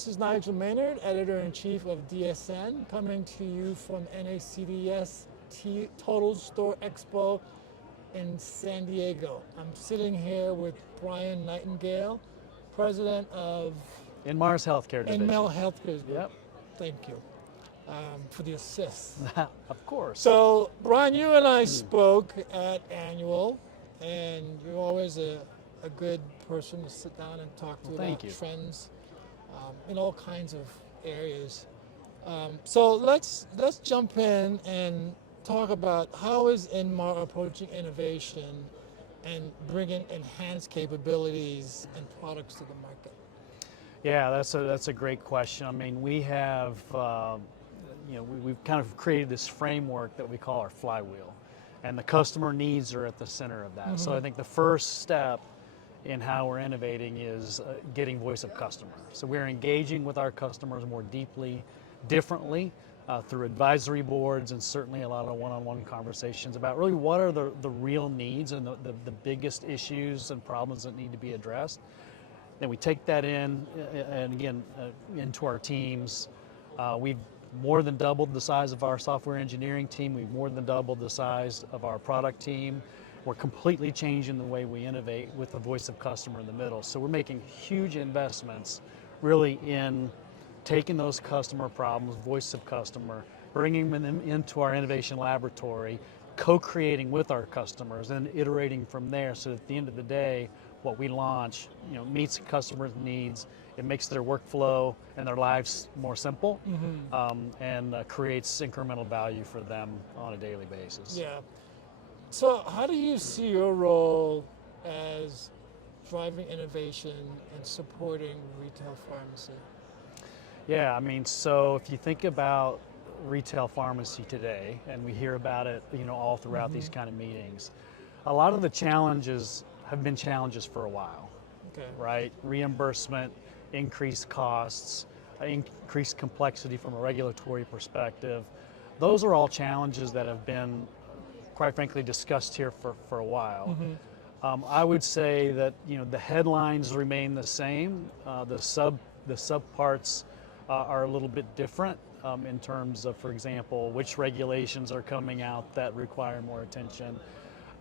this is Nigel Maynard, Editor-in-Chief of DSN, coming to you from NACDS Total Store Expo in San Diego. I'm sitting here with Brian Nightengale, President of Inmar's Healthcare Division. Inmar Healthcare. Yep. Thank you for the assist. Of course. So, Brian, you and I spoke at Annual, and you're always a good person to sit down and talk to about trends in all kinds of areas. So let's jump in and talk about how is Inmar approaching innovation and bringing enhanced capabilities and products to the market. Yeah, that's a great question. I mean, we have we've kind of created this framework that we call our flywheel, and the customer needs are at the center of that. Mm-hmm. So I think the first step in how we're innovating is getting voice of customer. So we're engaging with our customers more deeply, differently, through advisory boards and certainly a lot of one-on-one conversations about really what are the real needs and the biggest issues and problems that need to be addressed. Then we take that in, and again, into our teams. We've more than doubled the size of our software engineering team. We've more than doubled the size of our product team. We're completely changing the way we innovate with the voice of customer in the middle. So we're making huge investments really in taking those customer problems, voice of customer, bringing them into our innovation laboratory, co-creating with our customers and iterating from there, so at the end of the day, what we launch meets the customer's needs. It makes their workflow and their lives more simple, and creates incremental value for them on a daily basis. Yeah. So how do you see your role as driving innovation and supporting retail pharmacy? Yeah, I mean, so if you think about retail pharmacy today, and we hear about it, all throughout these kind of meetings, a lot of the challenges have been challenges for a while, right? Reimbursement, increased costs, increased complexity from a regulatory perspective. Those are all challenges that have been, quite frankly, discussed here for a while. I would say that the headlines remain the same. The sub parts are a little bit different in terms of, for example, which regulations are coming out that require more attention.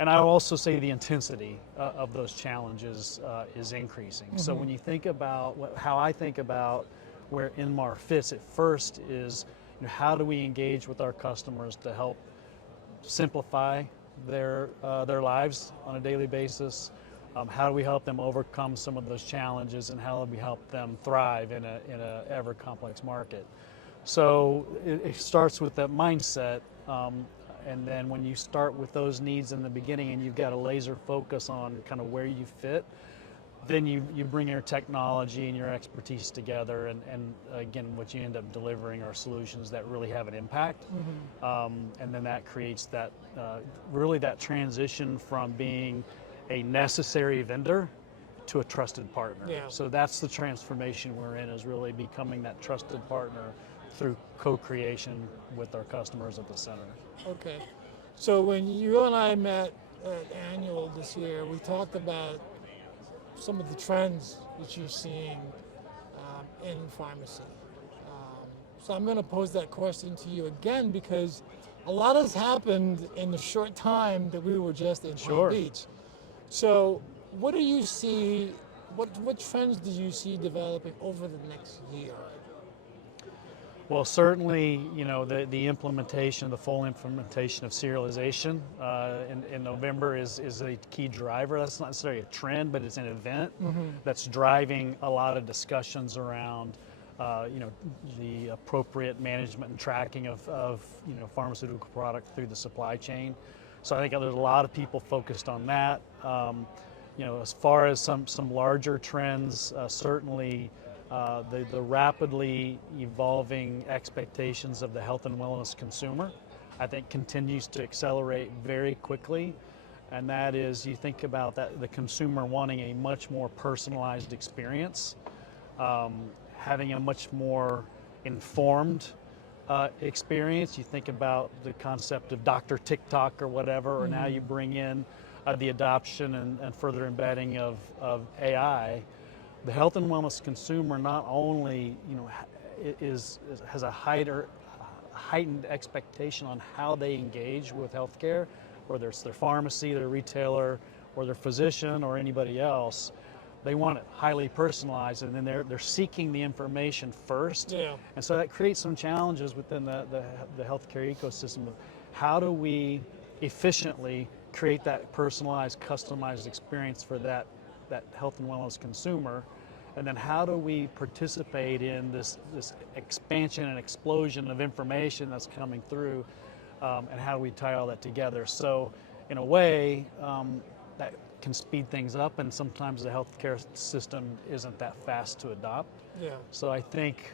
And I will also say the intensity of those challenges is increasing. So when you think about how I think about where Inmar fits, at first is how do we engage with our customers to help simplify their lives on a daily basis? How do we help them overcome some of those challenges, and how do we help them thrive in a ever complex market? So it starts with that mindset, and then when you start with those needs in the beginning, and you've got a laser focus on kind of where you fit, then you bring your technology and your expertise together, and again, what you end up delivering are solutions that really have an impact, and then that creates that really that transition from being a necessary vendor to a trusted partner. Yeah. So that's the transformation we're in, is really becoming that trusted partner through co-creation with our customers at the center. Okay, so when you and I met at Annual this year, we talked about some of the trends that you're seeing in pharmacy. So I'm going to pose that question to you again, because a lot has happened in the short time that we were just in Palm Beach. So what do you see, what trends do you see developing over the next year? Well, certainly, the implementation, the full implementation of serialization in November is a key driver. That's not necessarily a trend, but it's an event that's driving a lot of discussions around, the appropriate management and tracking of pharmaceutical product through the supply chain. So I think there's a lot of people focused on that. As far as some larger trends, certainly. The rapidly evolving expectations of the health and wellness consumer, I think, continues to accelerate very quickly, and that is, you think about that, the consumer wanting a much more personalized experience, having a much more informed experience. You think about the concept of Dr. TikTok or whatever, or now you bring in the adoption and further embedding of AI. the health and wellness consumer not only has a heightened expectation on how they engage with healthcare, whether it's their pharmacy, their retailer, or their physician, or anybody else. They want it highly personalized, and then they're seeking the information first. Yeah. And so that creates some challenges within the healthcare ecosystem of how do we efficiently create that personalized, customized experience for that health and wellness consumer, and then how do we participate in this expansion and explosion of information that's coming through, and how do we tie all that together? So in a way, that can speed things up, and sometimes the healthcare system isn't that fast to adopt. Yeah. So I think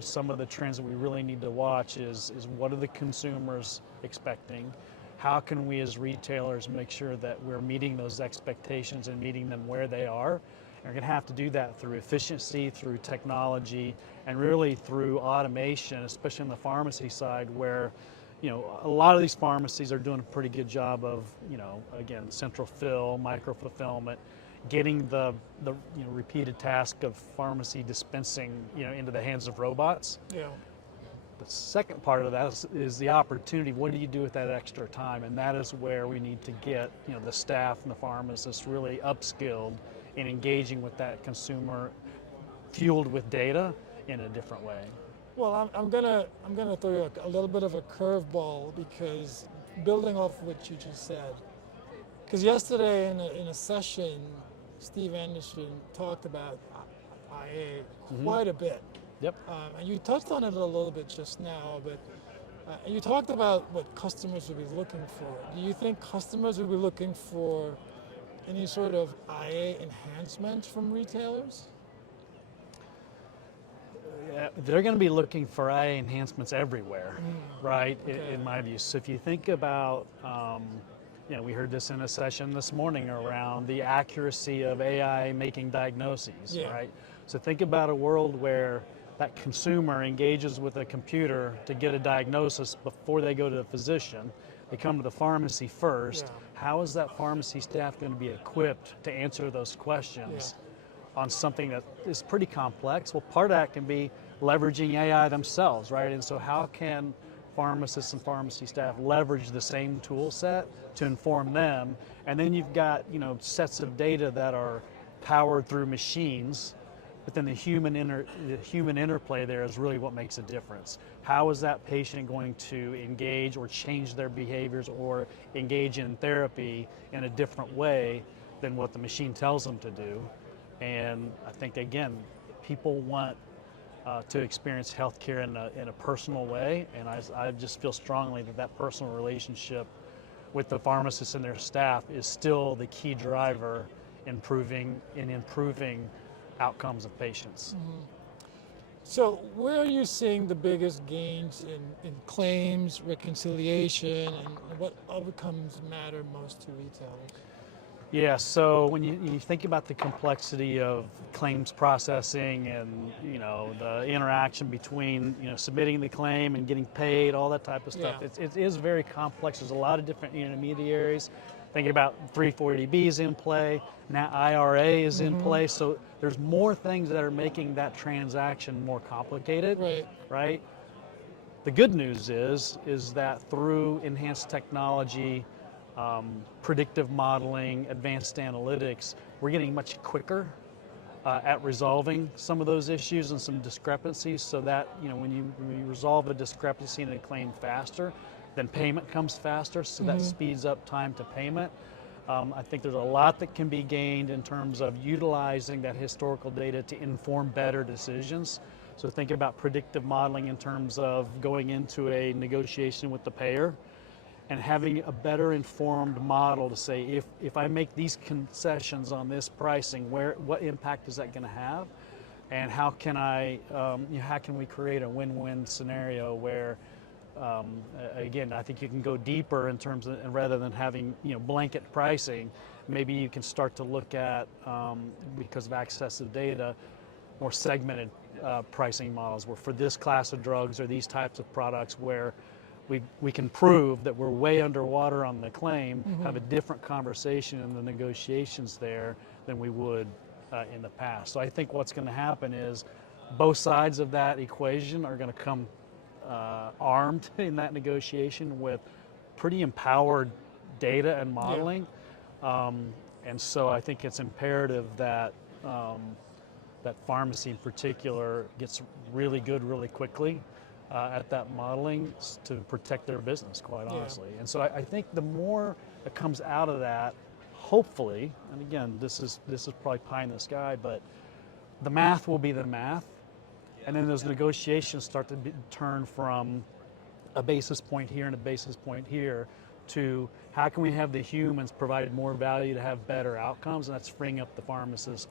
some of the trends that we really need to watch is what are the consumers expecting? How can we as retailers make sure that we're meeting those expectations and meeting them where they are? And we're going to have to do that through efficiency, through technology, and really through automation, especially on the pharmacy side, where a lot of these pharmacies are doing a pretty good job of, again, central fill, micro fulfillment, getting the repeated task of pharmacy dispensing, into the hands of robots. Yeah. The second part of that is the opportunity. What do you do with that extra time? And that is where we need to get, the staff and the pharmacists really upskilled in engaging with that consumer, fueled with data in a different way. Well, I'm gonna throw you a little bit of a curveball, because building off what you just said, because yesterday in a session, Steve Anderson talked about IA quite a bit. Yep. And you touched on it a little bit just now, but you talked about what customers would be looking for. Do you think customers would be looking for any sort of IA enhancements from retailers? They're going to be looking for IA enhancements everywhere, right? Okay. In my view. So if you think about, we heard this in a session this morning around the accuracy of AI making diagnoses, Yeah. right? So think about a world where that consumer engages with a computer to get a diagnosis before they go to the physician. They come to the pharmacy first. Yeah. How is that pharmacy staff going to be equipped to answer those questions on something that is pretty complex? Well, part of that can be leveraging AI themselves, right? And so how can pharmacists and pharmacy staff leverage the same tool set to inform them? And then you've got, sets of data that are powered through machines, but then the human interplay there is really what makes a difference. How is that patient going to engage or change their behaviors or engage in therapy in a different way than what the machine tells them to do? And I think, again, people want to experience healthcare in a personal way, and I just feel strongly that personal relationship with the pharmacists and their staff is still the key driver in improving outcomes of patients. Mm-hmm. So where are you seeing the biggest gains in claims, reconciliation, and what outcomes matter most to retailers? Yeah, so when you think about the complexity of claims processing and the interaction between submitting the claim and getting paid, all that type of stuff, it is very complex. There's a lot of different intermediaries. Thinking about 340B is in play, now IRA is in play, so there's more things that are making that transaction more complicated, right? The good news is that through enhanced technology, predictive modeling, advanced analytics, we're getting much quicker at resolving some of those issues and some discrepancies, so that when you resolve a discrepancy in a claim faster, then payment comes faster, so that speeds up time to payment. I think there's a lot that can be gained in terms of utilizing that historical data to inform better decisions. So think about predictive modeling in terms of going into a negotiation with the payer and having a better informed model to say, if I make these concessions on this pricing, what impact is that going to have, and how can we create a win-win scenario where, again, I think you can go deeper in terms of, and rather than having blanket pricing, maybe you can start to look at, because of access to data, more segmented pricing models, where for this class of drugs or these types of products where we can prove that we're way underwater on the claim, have a different conversation in the negotiations there than we would in the past. So I think what's going to happen is both sides of that equation are going to come armed in that negotiation with pretty empowered data and modeling. And so I think it's imperative that that pharmacy in particular gets really good really quickly at that modeling to protect their business, quite honestly. And so I think the more that comes out of that, hopefully, and again, this is probably pie in the sky, but the math will be the math, and then those negotiations start to turn from a basis point here and a basis point here to how can we have the humans provide more value to have better outcomes, and that's freeing up the pharmacists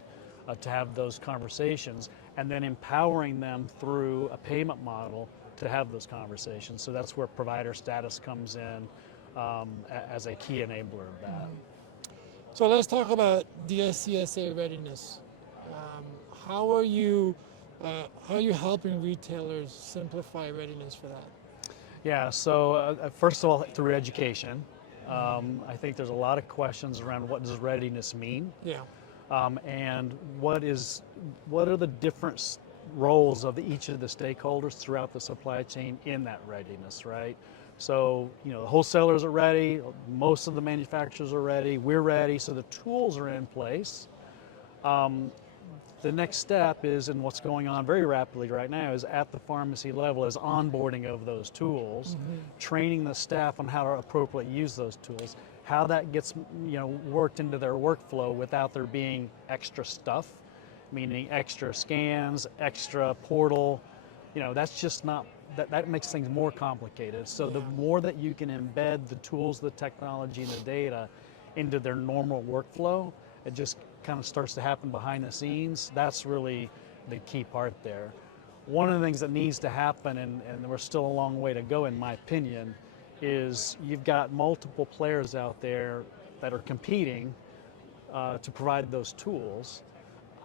to have those conversations, and then empowering them through a payment model to have those conversations. So that's where provider status comes in as a key enabler of that. So let's talk about DSCSA readiness. How are you helping retailers simplify readiness for that? Yeah, so first of all, through education. I think there's a lot of questions around what does readiness mean? Yeah. And what are the different roles of each of the stakeholders throughout the supply chain in that readiness, right? So, the wholesalers are ready, most of the manufacturers are ready, we're ready, so the tools are in place. The next step is, and what's going on very rapidly right now, is at the pharmacy level is onboarding of those tools, training the staff on how to appropriately use those tools, how that gets worked into their workflow without there being extra stuff, meaning extra scans, extra portal. That's just not, that makes things more complicated. So the more that you can embed the tools, the technology, and the data into their normal workflow, it just kind of starts to happen behind the scenes. That's really the key part there. One of the things that needs to happen, and we're still a long way to go in my opinion, is you've got multiple players out there that are competing to provide those tools,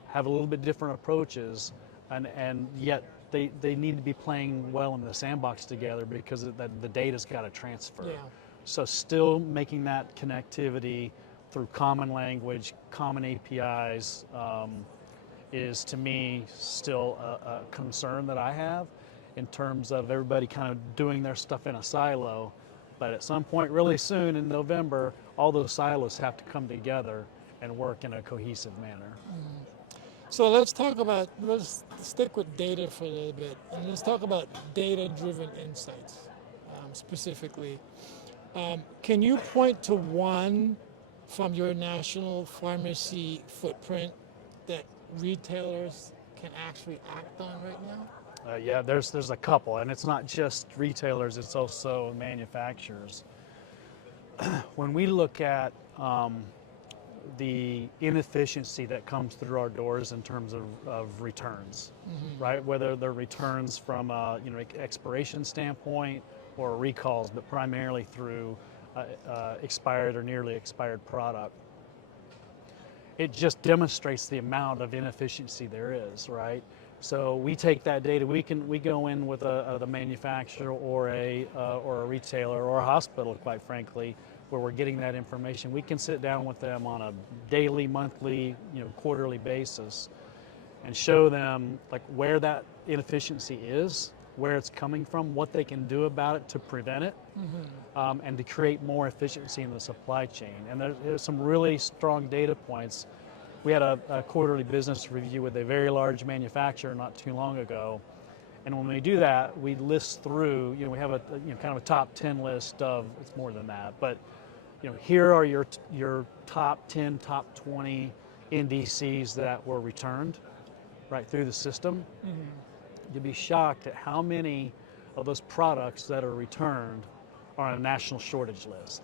have a little bit different approaches, and yet they need to be playing well in the sandbox together because the data's got to transfer. Yeah. So still making that connectivity through common language, common APIs, is to me still a concern that I have in terms of everybody kind of doing their stuff in a silo. But at some point really soon in November, all those silos have to come together and work in a cohesive manner. So let's stick with data for a little bit, and let's talk about data-driven insights specifically. Can you point to one from your national pharmacy footprint that retailers can actually act on right now? Yeah, there's a couple, and it's not just retailers, it's also manufacturers. When we look at the inefficiency that comes through our doors in terms of returns, right? Whether they're returns from a expiration standpoint or recalls, but primarily through expired or nearly expired product. It just demonstrates the amount of inefficiency there is, right? So we take that data, we go in with the manufacturer or a retailer or a hospital, quite frankly, where we're getting that information. We can sit down with them on a daily, monthly, quarterly basis and show them like where that inefficiency is, where it's coming from, what they can do about it to prevent it, and to create more efficiency in the supply chain. And there's some really strong data points. We had a quarterly business review with a very large manufacturer not too long ago. And when we do that, we list through, we have a kind of a top 10 list of, it's more than that, but here are your top 10, top 20 NDCs that were returned right through the system. You'd be shocked at how many of those products that are returned are on a national shortage list.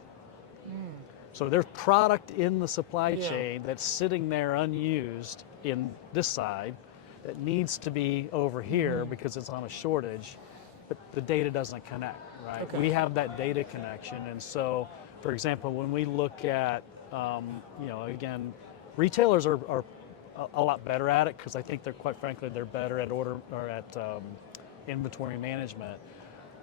So there's product in the supply chain that's sitting there unused in this side that needs to be over here because it's on a shortage, but the data doesn't connect, right? Okay. We have that data connection, and so, for example, when we look at, again, retailers are a lot better at it because I think quite frankly, they're better at inventory management.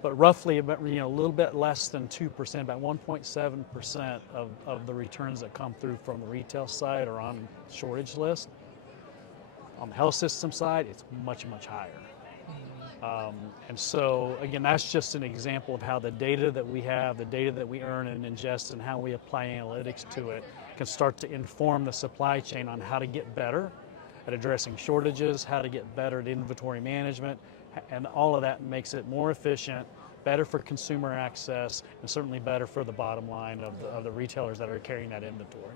But roughly, about, a little bit less than 2%, about 1.7% of the returns that come through from the retail side are on shortage list. On the health system side, it's much, much higher. And so, again, that's just an example of how the data that we have, the data that we earn and ingest, and how we apply analytics to it can start to inform the supply chain on how to get better at addressing shortages, how to get better at inventory management, and all of that makes it more efficient, better for consumer access, and certainly better for the bottom line of the retailers that are carrying that inventory.